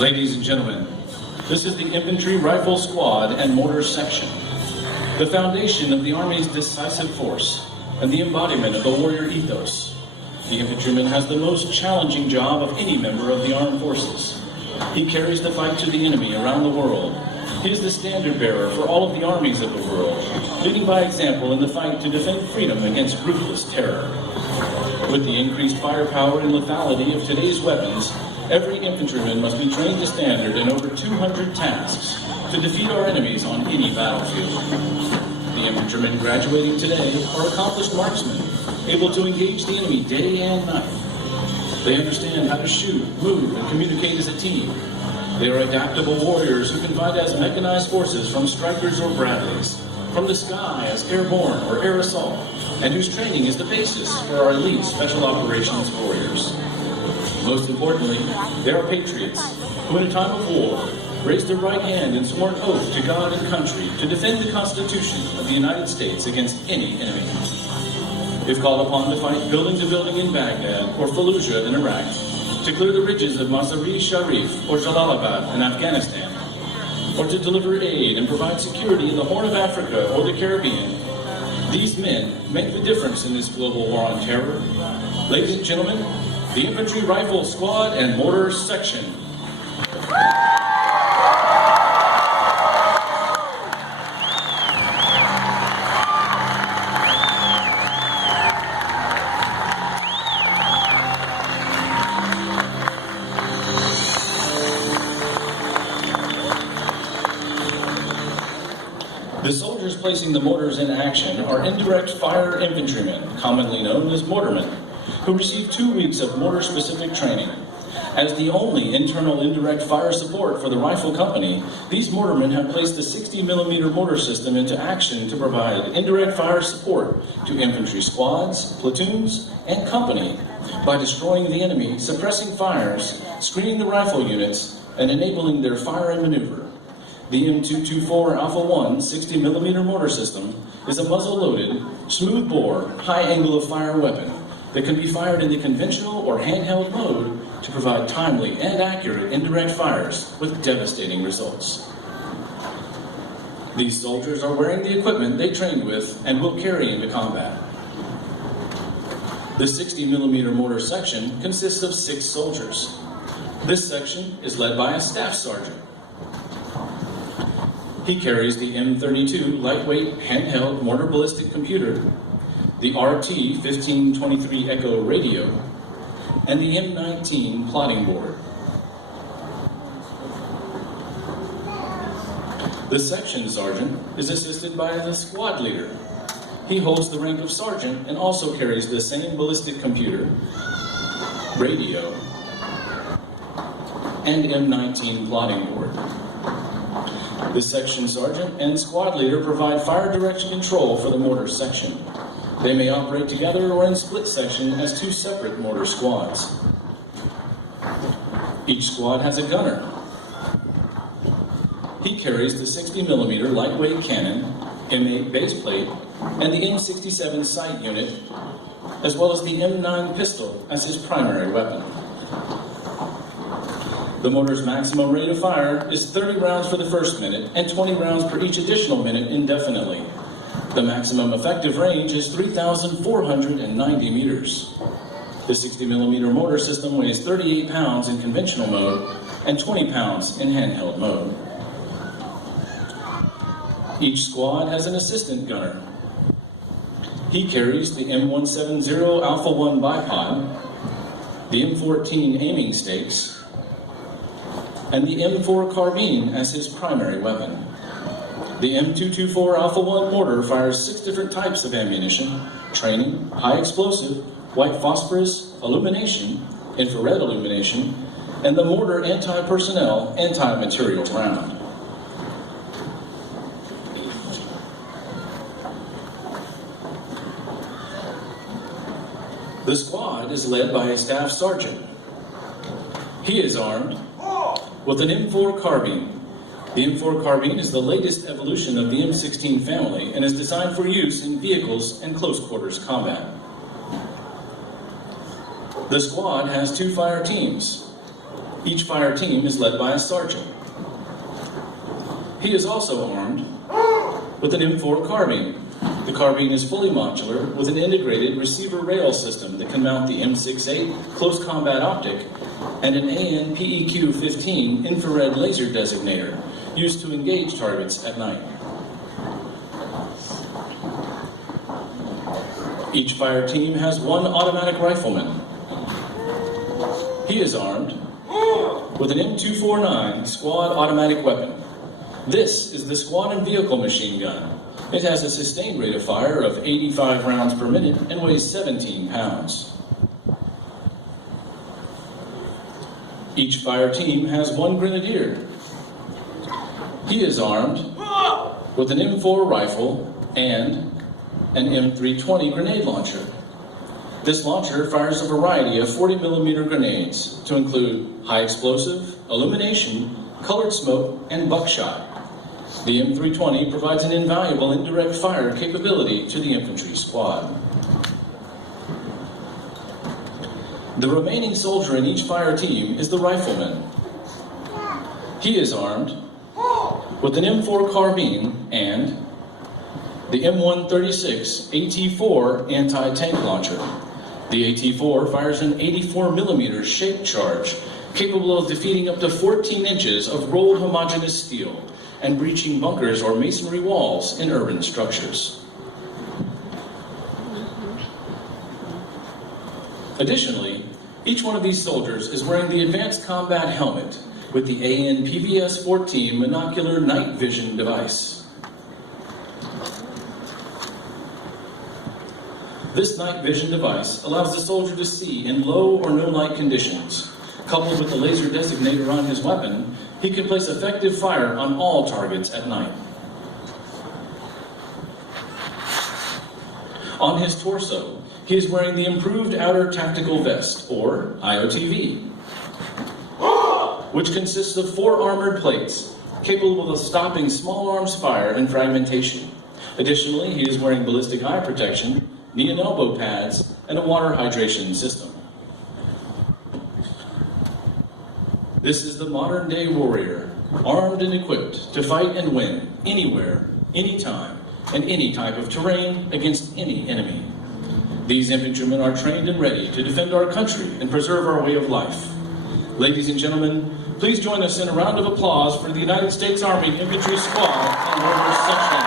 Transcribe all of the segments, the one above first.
Ladies and gentlemen, this is the Infantry Rifle Squad and Mortar Section, the foundation of the Army's decisive force and the embodiment of the warrior ethos. The infantryman has the most challenging job of any member of the armed forces. He carries the fight to the enemy around the world. He is the standard bearer for all of the armies of the world, leading by example in the fight to defend freedom against ruthless terror. With the increased firepower and lethality of today's weapons, every infantryman must be trained to standard in over 200 tasks to defeat our enemies on any battlefield. The infantrymen graduating today are accomplished marksmen, able to engage the enemy day and night. They understand how to shoot, move, and communicate as a team. They are adaptable warriors who can fight as mechanized forces from Strykers or Bradleys, from the sky as airborne or air assault, and whose training is the basis for our elite special operations warriors. Most importantly, they are patriots who in a time of war raised their right hand and swore an oath to God and country to defend the Constitution of the United States against any enemy. If called upon to fight building to building in Baghdad or Fallujah in Iraq, to clear the ridges of Mazar-e Sharif or Jalalabad in Afghanistan, or to deliver aid and provide security in the Horn of Africa or the Caribbean, these men make the difference in this global war on terror. Ladies and gentlemen, the Infantry Rifle Squad and Mortar Section. The soldiers placing the mortars in action are indirect fire infantrymen, commonly known as mortarmen, who receive 2 weeks of mortar-specific training. As the only internal indirect fire support for the rifle company, these mortarmen have placed the 60mm mortar system into action to provide indirect fire support to infantry squads, platoons, and company by destroying the enemy, suppressing fires, screening the rifle units, and enabling their fire and maneuver. The M224 Alpha 1 60mm mortar system is a muzzle-loaded, smooth-bore, high-angle of fire weapon that can be fired in the conventional or handheld mode to provide timely and accurate indirect fires with devastating results. These soldiers are wearing the equipment they trained with and will carry into combat. The 60mm mortar section consists of 6 soldiers. This section is led by a staff sergeant. He carries the M32 lightweight handheld mortar ballistic computer, the RT-1523 Echo radio, and the M19 plotting board. The section sergeant is assisted by the squad leader. He holds the rank of sergeant and also carries the same ballistic computer, radio, and M19 plotting board. The section sergeant and squad leader provide fire direction control for the mortar section. They may operate together or in split section as 2 separate mortar squads. Each squad has a gunner. He carries the 60mm lightweight cannon, M8 base plate, and the M67 sight unit, as well as the M9 pistol as his primary weapon. The mortar's maximum rate of fire is 30 rounds for the first minute and 20 rounds per each additional minute indefinitely. The maximum effective range is 3,490 meters. The 60mm mortar system weighs 38 pounds in conventional mode and 20 pounds in handheld mode. Each squad has an assistant gunner. He carries the M170 Alpha 1 bipod, the M14 aiming stakes, and the M4 carbine as his primary weapon. The M224 Alpha 1 mortar fires 6 different types of ammunition: training, high explosive, white phosphorus, illumination, infrared illumination, and the mortar anti-personnel, anti-material round. The squad is led by a staff sergeant. He is armed with an M4 carbine. The M4 carbine is the latest evolution of the M16 family and is designed for use in vehicles and close quarters combat. The squad has 2 fire teams. Each fire team is led by a sergeant. He is also armed with an M4 carbine. The carbine is fully modular with an integrated receiver rail system that can mount the M68 close combat optic and an AN/PEQ-15 infrared laser designator used to engage targets at night. Each fire team has 1 automatic rifleman. He is armed with an M249 squad automatic weapon. This is the squad and vehicle machine gun. It has a sustained rate of fire of 85 rounds per minute and weighs 17 pounds. Each fire team has 1 grenadier. He is armed with an M4 rifle and an M320 grenade launcher. This launcher fires a variety of 40mm grenades to include high explosive, illumination, colored smoke, and buckshot. The M320 provides an invaluable indirect fire capability to the infantry squad. The remaining soldier in each fire team is the rifleman. He is armed with an M4 carbine and the M136 AT4 anti-tank launcher. The AT4 fires an 84mm shaped charge capable of defeating up to 14 inches of rolled homogeneous steel and breaching bunkers or masonry walls in urban structures. Additionally, each one of these soldiers is wearing the advanced combat helmet with the AN/PVS-14 monocular night vision device. This night vision device allows the soldier to see in low or no light conditions. Coupled with the laser designator on his weapon, he can place effective fire on all targets at night. On his torso, he is wearing the improved Outer Tactical Vest, or IOTV, which consists of 4 armored plates capable of stopping small arms fire and fragmentation. Additionally, he is wearing ballistic eye protection, knee and elbow pads, and a water hydration system. This is the modern-day warrior, armed and equipped to fight and win anywhere, anytime, and any type of terrain against any enemy. These infantrymen are trained and ready to defend our country and preserve our way of life. Ladies and gentlemen, please join us in a round of applause for the United States Army Infantry Squad and Mortar Section.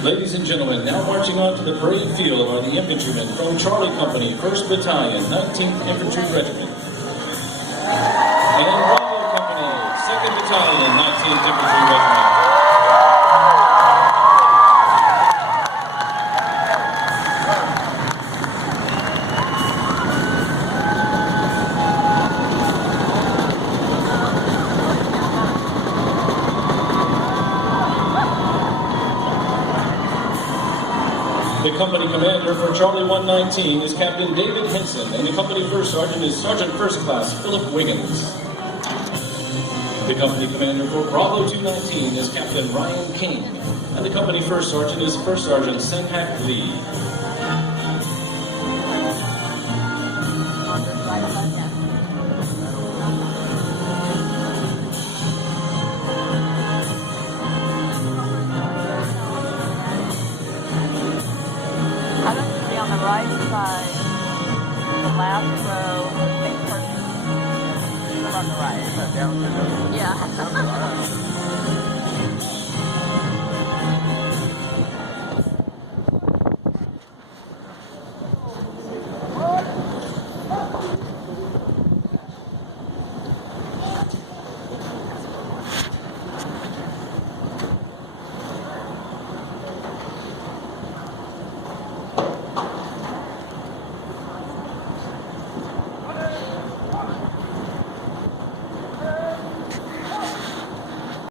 Ladies and gentlemen, now marching on to the parade field are the infantrymen from Charlie Company, 1st Battalion, 19th Infantry Regiment. And Bravo Company, 2nd Battalion, 19th Infantry Regiment. The company commander for Charlie 119 is Captain David Henson, and the company first sergeant is Sergeant First Class Philip Wiggins. The company commander for Bravo 219 is Captain Ryan King, and the company first sergeant is First Sergeant Senghak Lee. right side, the last row, same person. Still on the right. Down to the Yeah.